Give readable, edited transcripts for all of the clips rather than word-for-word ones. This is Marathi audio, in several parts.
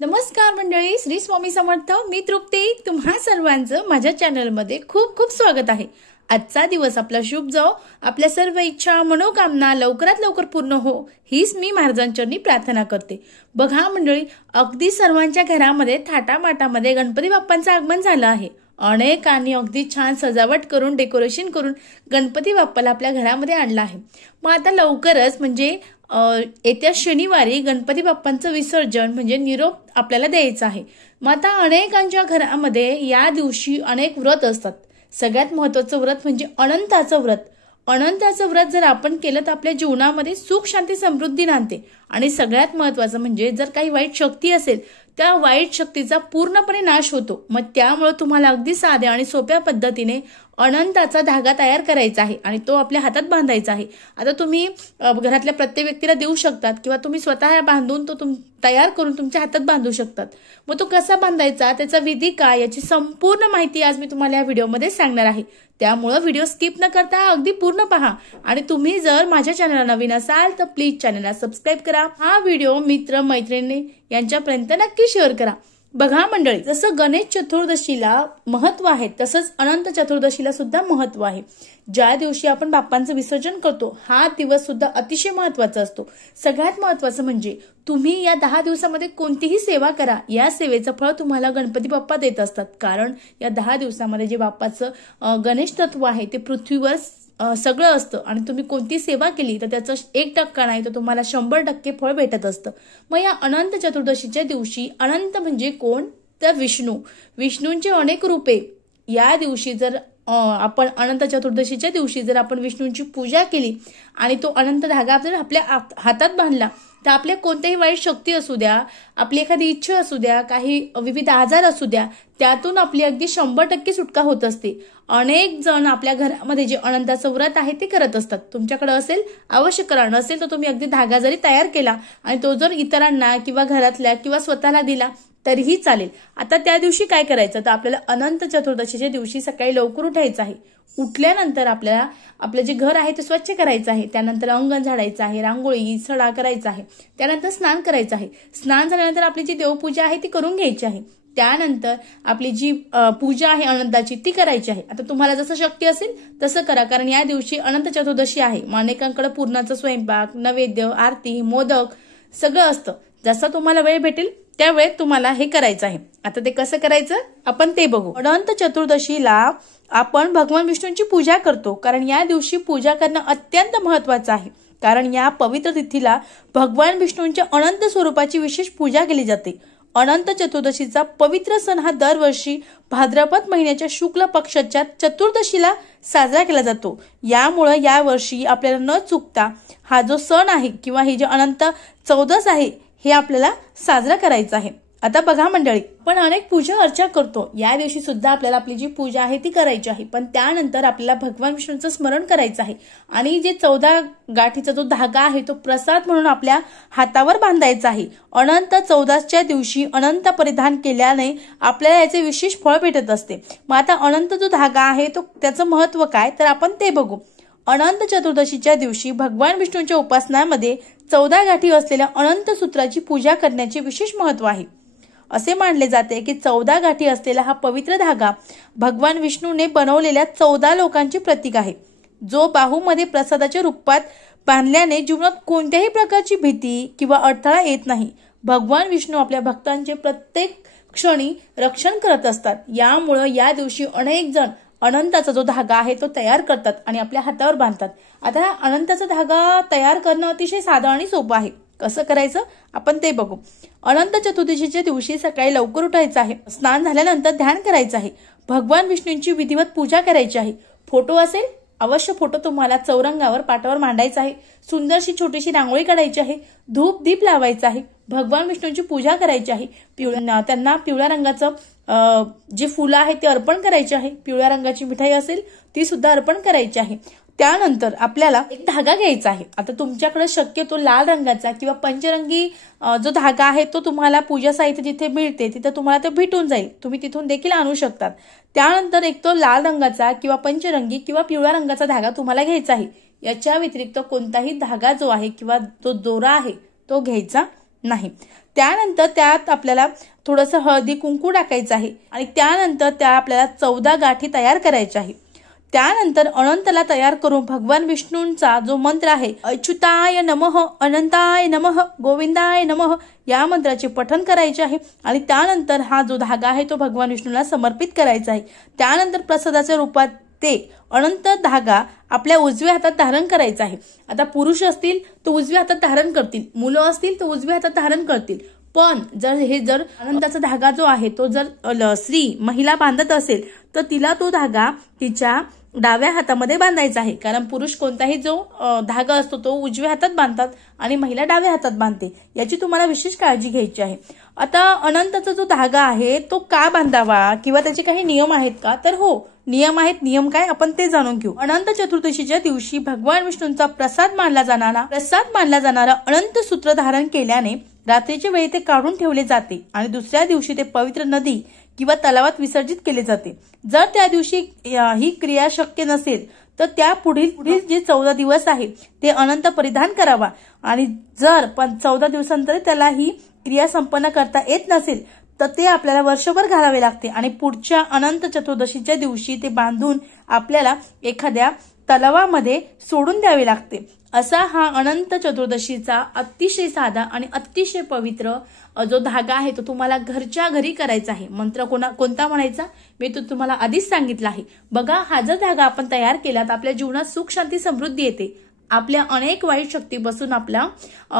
नमस्कार मंडळी, श्री स्वामी समर्थ. मी तृप्ती. तुम्हा सर्वांचं माझ्या चॅनलमध्ये खूप खूप स्वागत आहे. आजचा दिवस आपला शुभ जाओ, आपल्या सर्व इच्छा मनोकामना लवकरात लवकर पूर्ण हो, हीच मी महाराजांचरणी प्रार्थना करते. बघा मंडळी, अगदी सर्वांच्या घरामध्ये थाटामाटामध्ये गणपती बाप्पांचं आगमन झालं आहे. अनेकांनी अगदी छान सजावट करून डेकोरेशन करून गणपती बाप्पाला आपल्या घरामध्ये आणला आहे. मग आता लवकरच म्हणजे येत्या शनिवारी गणपती बाप्पांचं विसर्जन म्हणजे निरोप आपल्याला द्यायचा आहे. मग आता अनेकांच्या घरामध्ये या दिवशी अनेक व्रत असतात. सगळ्यात महत्वाचं व्रत म्हणजे अनंताचं व्रत. अनंताचं व्रत जर आपण केलं तर आपल्या जीवनामध्ये सुख शांती समृद्धी नांदते. आणि सगळ्यात महत्वाचं म्हणजे जर काही वाईट शक्ती असेल त्या वाईट शक्तीचा पूर्णपणे नाश होतो. मग त्यामुळे तुम्हाला अगदी साध्या आणि सोप्या पद्धतीने अनंताचा धागा तयार करायचा आहे आणि तो आपल्या हातात बांधायचा आहे. आता तुम्ही घरातल्या प्रत्येक व्यक्तीला देऊ शकतात किंवा तुम्ही स्वतः बांधून तो तयार करून तुमच्या हातात बांधू शकतात. मग तो कसा बांधायचा, त्याचा विधी काय, याची संपूर्ण माहिती आज मी तुम्हाला या व्हिडिओमध्ये सांगणार आहे. त्यामुळे व्हिडिओ स्किप न करता अगदी पूर्ण पहा. आणि तुम्ही जर माझ्या चॅनलला नवीन असाल तर प्लीज चॅनलला सबस्क्राईब करा. हा व्हिडिओ मित्र मैत्रिणी यांच्यापर्यंत नक्की शेअर करा. बघा मंडळी, जसं गणेश चतुर्दशीला महत्व आहे तसंच अनंत चतुर्दशीला सुद्धा महत्व आहे. ज्या दिवशी आपण बाप्पांचं विसर्जन करतो हा दिवस सुद्धा अतिशय महत्वाचा असतो. सगळ्यात महत्वाचं म्हणजे तुम्ही या 10 दिवसामध्ये कोणतीही सेवा करा, या सेवेचं फळ तुम्हाला गणपती बाप्पा देत असतात. कारण या 10 दिवसामध्ये जे बाप्पाचं गणेश तत्व आहे ते पृथ्वीवर सगळं असतं आणि तुम्ही कोणती सेवा केली तर त्याचं 1% नाही तर तुम्हाला 100% फळ भेटत असतं. मग या अनंत चतुर्दशीच्या दिवशी, अनंत म्हणजे कोण तर विष्णूंची अनेक रूपे. या दिवशी जर आपण अनंत चतुर्दशीच्या दिवशी जर आपण विष्णूंची पूजा केली आणि तो अनंत धागा जर आपल्या हातात बांधला तर आपल्या कोणत्याही वाईट शक्ती असू द्या, आपली एखादी इच्छा असू द्या, काही विविध आजार असू द्या, त्यातून आपली अगदी 100% सुटका होत असते. अनेक जण आपल्या घरामध्ये जे अनंताचं व्रत आहे ते करत असतात. तुमच्याकडे असेल अवश्य करा, नसेल तर तुम्ही अगदी धागा जरी तयार केला आणि तो जर इतरांना किंवा घरातल्या किंवा स्वतःला दिला तरीही चालेल. आता त्या दिवशी काय करायचं तर आपल्याला अनंत चतुर्दशीच्या दिवशी सकाळी लवकर उठायचं आहे. उठल्यानंतर आपल्याला आपलं जे घर आहे ते स्वच्छ करायचं आहे. त्यानंतर अंगण झाडायचं आहे, रांगोळी सडा करायचा आहे. त्यानंतर स्नान करायचं आहे. स्नान झाल्यानंतर आपली जी देवपूजा आहे ती करून घ्यायची आहे. त्यानंतर आपली जी पूजा आहे अनंताची ती करायची आहे. आता तुम्हाला जसं शक्य असेल तसं करा, कारण या दिवशी अनंत चतुर्दशी आहे. अनेकांकडे पूर्णाचा स्वयंपाक, नैवेद्य, आरती, मोदक सगळं असतं. जसं तुम्हाला वेळ भेटेल त्यावेळेत तुम्हाला हे करायचं आहे. आता ते कसं करायचं आपण ते बघू. अनंत चतुर्दशीला आपण भगवान विष्णूंची पूजा करतो, कारण या दिवशी पूजा करणं अत्यंत महत्वाचं आहे. कारण या पवित्र तिथीला भगवान विष्णूंच्या अनंत स्वरूपाची विशेष पूजा केली जाते. अनंत चतुर्दशीचा पवित्र सण हा दरवर्षी भाद्रपद महिन्याच्या शुक्ल पक्षाच्या चतुर्दशीला साजरा केला जातो. यामुळे या वर्षी आपल्याला न चुकता हा जो सण आहे किंवा हे जे अनंत चौदस आहे हे आपल्याला साजरा करायचं आहे. आता बघा मंडळी, पण अनेक पूजा अर्चा करतो. या दिवशी सुद्धा आपल्याला आपली जी पूजा आहे ती करायची आहे. पण त्यानंतर आपल्याला भगवान विष्णूंचं स्मरण करायचं आहे आणि जे 14 गाठीचा जो धागा आहे तो प्रसाद म्हणून आपल्या हातावर बांधायचा आहे. अनंत चौदासच्या दिवशी अनंत परिधान केल्याने आपल्याला याचे विशेष फळ भेटत असते. मग आता अनंत जो धागा आहे तो त्याचं महत्व काय तर आपण ते बघू. अनंत चतुर्दशीच्या दिवशी भगवान विष्णूंच्या उपासनामध्ये 14 गाठी असलेल्या अनंत सूत्राची पूजा करण्याचे विशेष महत्व आहे. असे मानले जाते की 14 गाठी असलेला हा पवित्र धागा भगवान विष्णूने बनवलेल्या 14 लोकांचे प्रतीक आहे, जो बाहूमध्ये प्रसादाच्या रूपात बांधल्याने जीवनात कोणत्याही प्रकारची भीती किंवा अडथळा येत नाही. भगवान विष्णू आपल्या भक्तांचे प्रत्येक क्षणी रक्षण करत असतात. यामुळे या दिवशी अनेक जण अनंताचा जो धागा आहे तो तयार करतात आणि आपल्या हातावर बांधतात. आता हा अनंताचा धागा तयार करणं अतिशय साधं आणि सोपं आहे. कसं करायचं आपण ते बघू. अनंत चतुर्दशीच्या दिवशी सकाळी लवकर उठायचं आहे. स्नान झाल्यानंतर ध्यान करायचं आहे. भगवान विष्णूंची विधिवत पूजा करायची आहे. फोटो असेल अवश्य फोटो तुम्हाला चौरंगावर पाटावर मांडायचा आहे. सुंदरशी छोटीशी रांगोळी काढायची आहे. धूप दीप लावायचा आहे. भगवान विष्णूंची पूजा करायची आहे. त्यांना पिवळ्या रंगाचं जे फुलं आहे ते अर्पण करायचे आहे. पिवळ्या रंगाची मिठाई असेल ती सुद्धा अर्पण करायची आहे. त्यानंतर आपल्याला एक धागा घ्यायचा आहे. आता तुमच्याकडे शक्यतो लाल रंगाचा किंवा पंचरंगी जो धागा आहे तो तुम्हाला पूजा साहित्य जिथे मिळते तिथे तुम्हाला ते भेटून जाईल. तुम्ही तिथून देखील आणू शकतात. त्यानंतर एक तो लाल रंगाचा किंवा पंचरंगी किंवा पिवळ्या रंगाचा धागा तुम्हाला घ्यायचा आहे. याच्या व्यतिरिक्त कोणताही धागा जो आहे किंवा तो दोरा आहे तो घ्यायचा नाही. त्यानंतर त्यात आपल्याला थोडंसं हळदी कुंकू टाकायचं आहे आणि त्यानंतर त्या आपल्याला 14 गाठी तयार करायच्या आहे। त्यानंतर अनंतला तयार करून भगवान विष्णूंचा जो मंत्र आहे अच्युताय नमः, अनंताय नमः, गोविंदाय नमः या मंत्राचे पठण करायचे आहे आणि त्यानंतर हा जो धागा आहे तो भगवान विष्णूला समर्पित करायचा आहे। त्यानंतर प्रसादाच्या रूपात ते अनंत धागा आपल्या उजव्या हातात धारण करायचा आहे। आता पुरुष असतील तर उजव्या हातात धारण करतील, मुलं असतील तर उजव्या हातात धारण करतील, पण जर अनंताचा धागा जो आहे तो जर स्त्री महिला बांधत असेल तर तिला तो धागा तिच्या डाव्या हातामध्ये बांधायचा आहे, कारण पुरुष कोणताही जो धागा असतो तो उजव्या हातात बांधतात आणि महिला डाव्या हातात बांधते, याची तुम्हाला विशेष काळजी घ्यायची आहे। आता अनंताचा जो धागा आहे तो का बांधावा किंवा त्याचे काही नियम आहेत का, तर हो नियम आहेत। नियम काय आपण ते जाणून घेऊ। अनंत चतुर्दशीच्या दिवशी भगवान विष्णूंचा प्रसाद मानला जाणारा अनंत सूत्र धारण केल्याने रात्रीच्या वेळी ते काढून ठेवले जाते आणि दुसऱ्या दिवशी ते पवित्र नदी किंवा तलावात विसर्जित केले जाते। जर त्या दिवशी ही क्रिया शक्य नसेल तर त्या पुढील जे 14 दिवस आहे ते अनंत परिधान करावा आणि जर 14 दिवसांनंतर त्याला ही क्रिया संपन्न करता येत नसेल तर ते आपल्याला वर्षभर घालावे लागते आणि पुढच्या अनंत चतुर्दशीच्या दिवशी ते बांधून आपल्याला एखाद्या तलावामध्ये सोडून द्यावे लागते। असा हा अनंत चतुर्दशीचा अतिशय साधा आणि अतिशय पवित्र जो धागा आहे तो तुम्हाला घरच्या घरी करायचा आहे। मंत्र कोणता म्हणायचा मी तो तुम्हाला आधीच सांगितला आहे। बघा, हा जर धागा आपण तयार केला तर आपल्या जीवनात सुख शांती समृद्धी येते, आपल्या अनेक वाईट शक्तीपासून आपला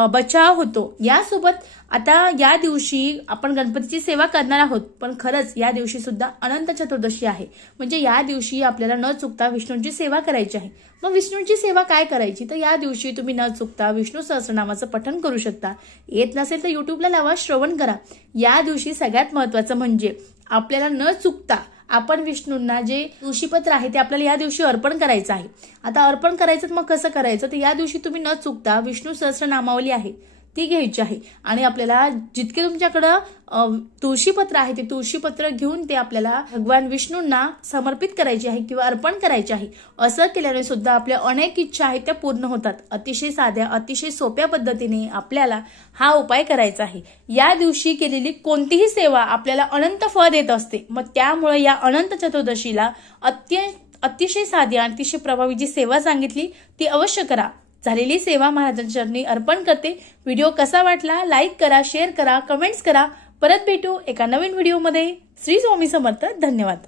बचाव होतो। यासोबत आता या दिवशी आपण गणपतीची सेवा करणार आहोत, पण खरंच या दिवशी सुद्धा अनंत चतुर्दशी आहे, म्हणजे या दिवशी आपल्याला न चुकता विष्णूंची सेवा करायची आहे। मग विष्णूंची सेवा काय करायची, तर या दिवशी तुम्ही न चुकता विष्णू सहस्रनामाचं पठण करू शकता। येत नसेल तर युट्यूबला लावा, श्रवण करा। या दिवशी सगळ्यात महत्वाचं म्हणजे आपल्याला न चुकता आपण विष्णूंना जे तुळशीपत्र आहे ते आपल्याला या दिवशी अर्पण करायचं आहे। आता अर्पण करायचं मग कसं करायचं, तर या दिवशी तुम्ही न चुकता विष्णू सहस्रनामावली आहे ती घ्यायची आहे आणि आपल्याला जितके तुमच्याकडं तुळशीपत्र आहे ते तुळशीपत्र घेऊन ते आपल्याला भगवान विष्णूंना समर्पित करायचे आहे किंवा अर्पण करायचे आहे। असं केल्याने सुद्धा आपल्या अनेक इच्छा आहेत त्या पूर्ण होतात। अतिशय साध्या अतिशय सोप्या पद्धतीने आपल्याला हा उपाय करायचा आहे। या दिवशी केलेली कोणतीही सेवा आपल्याला अनंत फळ देत असते। मग त्यामुळे या अनंत चतुर्दशीला अतिशय साधी आणि अतिशय प्रभावी जी सेवा सांगितली ती अवश्य करा। झालेली सेवा महाराजांच्या चरणी अर्पण करते। व्हिडिओ कसा वाटला लाईक करा, शेअर करा, कमेंट्स करा। परत भेटू एका नवीन व्हिडिओमध्ये। श्री स्वामी समर्थ। धन्यवाद।